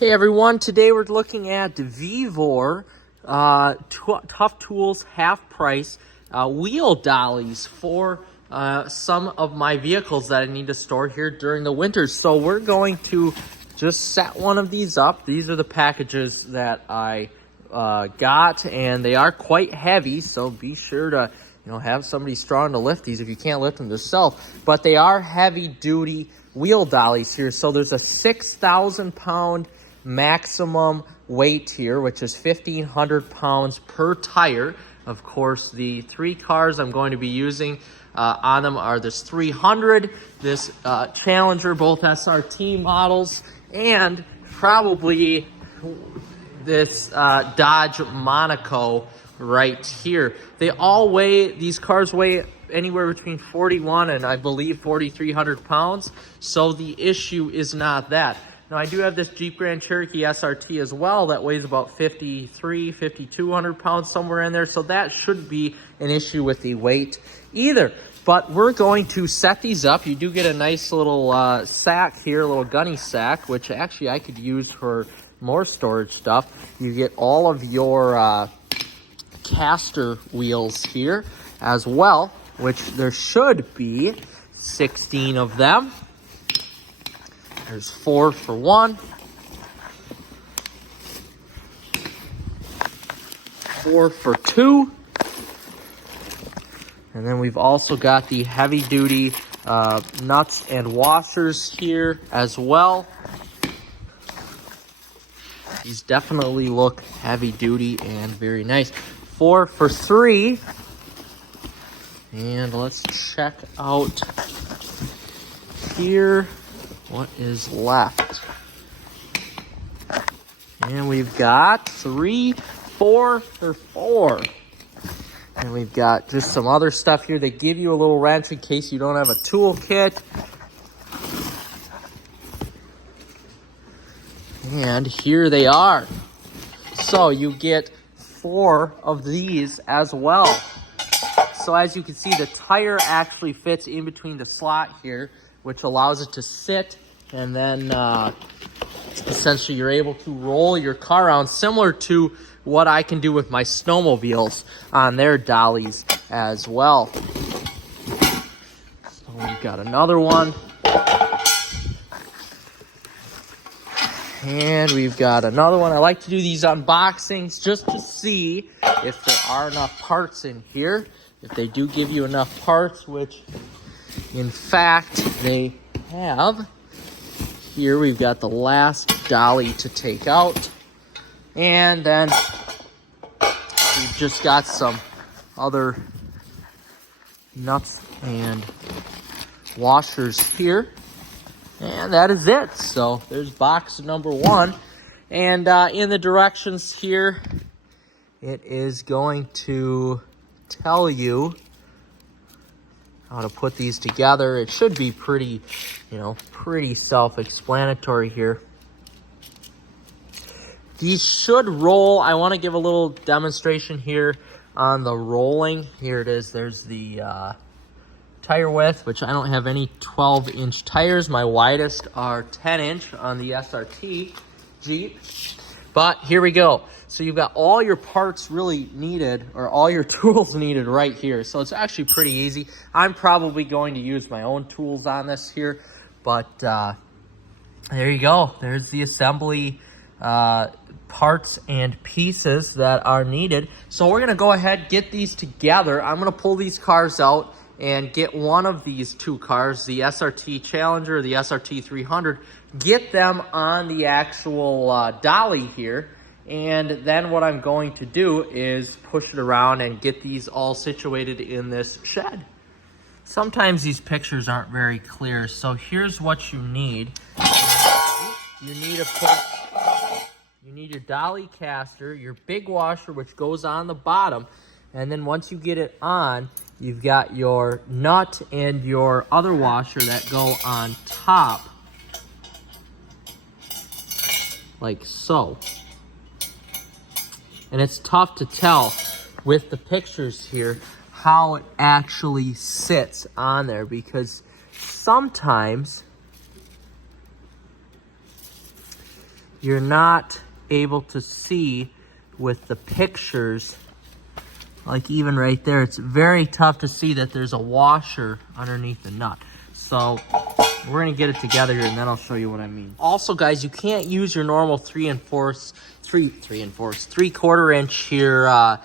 Hey everyone, today we're looking at VEVOR Tough Tools half price wheel dollies for some of my vehicles that I need to store here during the winter. So we're going to just set one of these up. These are the packages that I got, and they are quite heavy, so be sure to have somebody strong to lift these if you can't lift them yourself. But they are heavy duty wheel dollies here. So there's a 6,000 pound maximum weight here, which is 1,500 pounds per tire. Of course, the three cars I'm going to be using on them are this 300, this Challenger, both SRT models, and probably this Dodge Monaco right here. They all weigh, these cars weigh anywhere between 41 and I believe 4,300 pounds. So the issue is not that. Now, I do have this Jeep Grand Cherokee SRT as well that weighs about 5,200 pounds, somewhere in there. So that should be an issue with the weight either. But we're going to set these up. You do get a nice little sack here, a little gunny sack, which actually I could use for more storage stuff. You get all of your caster wheels here as well, which there should be 16 of them. There's 4 for 1, 4 for 2, and then we've also got the heavy duty nuts and washers here as well. These definitely look heavy duty and very nice. 4 for 3, and let's check out here what is left. And we've got 3, 4 for 4. And we've got just some other stuff here. They give you a little wrench in case you don't have a tool kit. And here they are. So you get 4 of these as well. So as you can see, the tire actually fits in between the slot here, which allows it to sit, and then essentially you're able to roll your car around, similar to what I can do with my snowmobiles on their dollies as well. So we've got another one. And we've got another one. I like to do these unboxings just to see if there are enough parts in here. If they do give you enough parts, which in fact they have. Here we've got the last dolly to take out. And then we've just got some other nuts and washers here. And that is it. So there's box number 1. And in the directions here, it is going to tell you how to put these together. It should be pretty, pretty self-explanatory here. These should roll. I want to give a little demonstration here on the rolling. Here it is. There's the tire width, which I don't have any 12-inch tires. My widest are 10-inch on the SRT Jeep. But here we go. So you've got all your parts really needed, or all your tools needed right here. So it's actually pretty easy. I'm probably going to use my own tools on this here. But there you go. There's the assembly parts and pieces that are needed. So we're going to go ahead, get these together. I'm going to pull these cars out and get one of these 2 cars, the SRT Challenger, the SRT 300, get them on the actual dolly here. And then what I'm going to do is push it around and get these all situated in this shed. Sometimes these pictures aren't very clear, so here's what you need. You need your dolly caster, your big washer, which goes on the bottom, and then once you get it on, you've got your nut and your other washer that go on top, like so. And it's tough to tell with the pictures here how it actually sits on there, because sometimes you're not able to see with the pictures. Like even right there, it's very tough to see that there's a washer underneath the nut. So we're gonna get it together here and then I'll show you what I mean. Also guys, you can't use your normal 3/4 inch here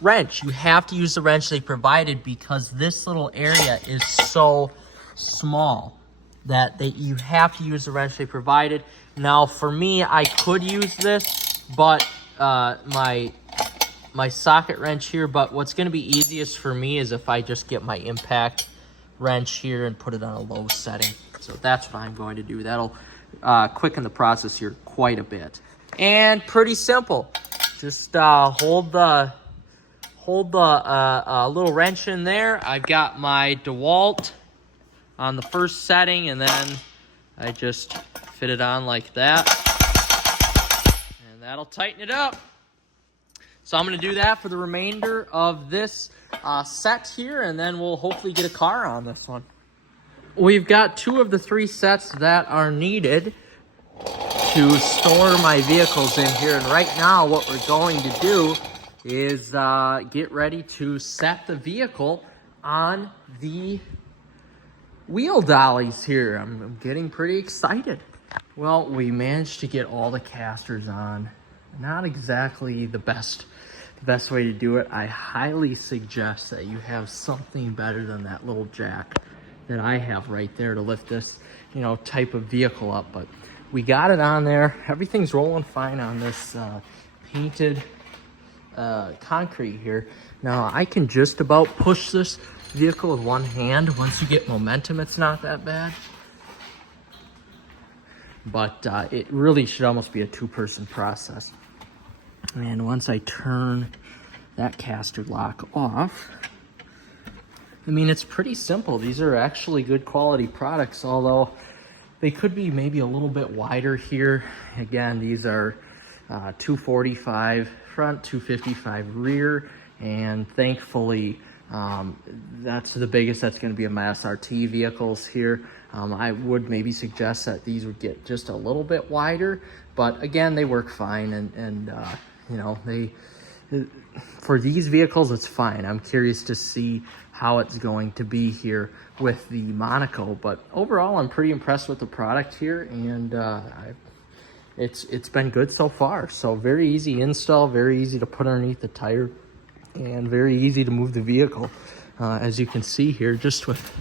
wrench. You have to use the wrench they provided because this little area is so small that you have to use the wrench they provided. Now for me, I could use this, but my socket wrench here, but what's going to be easiest for me is if I just get my impact wrench here and put it on a low setting. So that's what I'm going to do. That'll quicken the process here quite a bit. And pretty simple. Just hold the little wrench in there. I've got my DeWalt on the first setting, and then I just fit it on like that. And that'll tighten it up. So I'm going to do that for the remainder of this set here, and then we'll hopefully get a car on this one. We've got 2 of the 3 sets that are needed to store my vehicles in here. And right now what we're going to do is get ready to set the vehicle on the wheel dollies here. I'm getting pretty excited. Well, we managed to get all the casters on. Not exactly the best way to do it. I highly suggest that you have something better than that little jack that I have right there to lift this, type of vehicle up. But we got it on there. Everything's rolling fine on this painted concrete here. Now I can just about push this vehicle with one hand. Once you get momentum, it's not that bad. But it really should almost be a 2-person process. And once I turn that caster lock off, I mean, it's pretty simple. These are actually good quality products, although they could be maybe a little bit wider here. Again, these are 245 front, 255 rear, and thankfully that's the biggest that's going to be in my SRT vehicles here. I would maybe suggest that these would get just a little bit wider, but again, they work fine, and for these vehicles, it's fine. I'm curious to see how it's going to be here with the Monaco, but overall, I'm pretty impressed with the product here, and it's been good so far. So very easy install, very easy to put underneath the tire, and very easy to move the vehicle. As you can see here, just with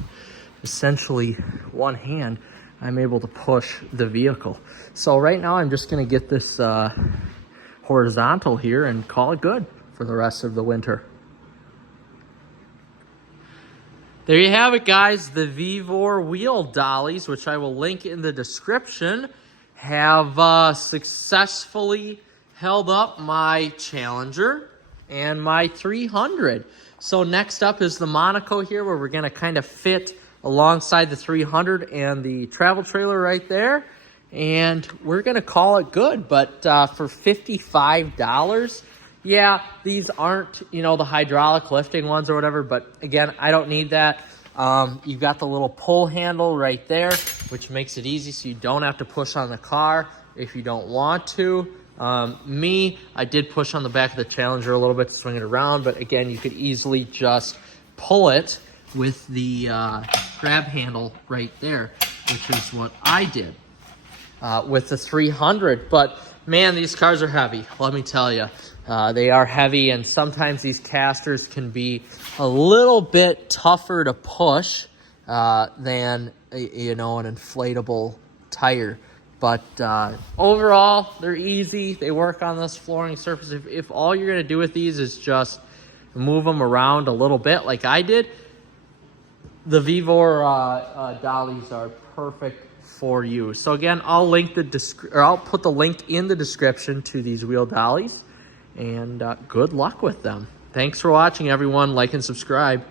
essentially one hand, I'm able to push the vehicle. So right now, I'm just going to get this horizontal here and call it good for the rest of the winter. There you have it, guys. The VEVOR wheel dollies, which I will link in the description, have successfully held up my Challenger and my 300. So next up is the Monaco here, where we're going to kind of fit alongside the 300 and the travel trailer right there. And we're going to call it good. But for $55, yeah, these aren't, the hydraulic lifting ones or whatever. But again, I don't need that. You've got the little pull handle right there, which makes it easy so you don't have to push on the car if you don't want to. I did push on the back of the Challenger a little bit to swing it around. But again, you could easily just pull it with the grab handle right there, which is what I did with the 300. But man, these cars are heavy, let me tell you. They are heavy, and sometimes these casters can be a little bit tougher to push than an inflatable tire. But overall, they're easy. They work on this flooring surface. If all you're going to do with these is just move them around a little bit like I did, the VEVOR dollies are perfect for you. So again, I'll put the link in the description to these wheel dollies, and good luck with them. Thanks for watching, everyone. Like and subscribe.